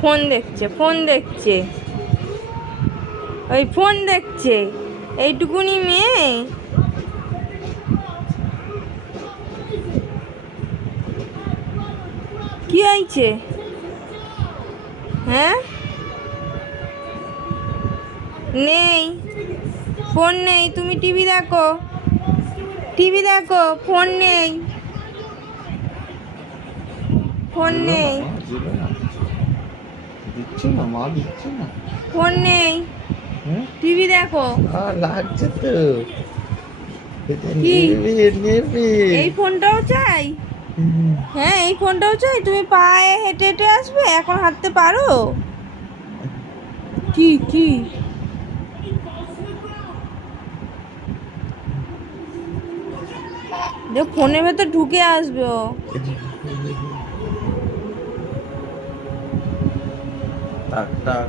Phone দেখছে, phone দেখছে, ওই ফোন দেখছে। এইটুকুনি মেয়ে। কি হয়েছে? হ্যাঁ, নেই, ফোন নেই। তুমি টিভি দেখো, টিভি দেখো, ফোন নেই, ফোন দিল না নেই, মা, দিল না, দিচ্ছে না মা, দিচ্ছে না। ফোন নেই, হ্যাঁ, টিভি দেখো। লাগছে তো, এটা কি নেবে নেবে। এই ফোনটাও চাই? হ্যাঁ, এই ফোনটাও চাই। তুমি পায়ে হেঁটে হেঁটে আসবে, এখন হাঁটতে পারো? কি কি যে ফোনের ভেতর ঢুকে আসবে ও। টাক টাক টাক।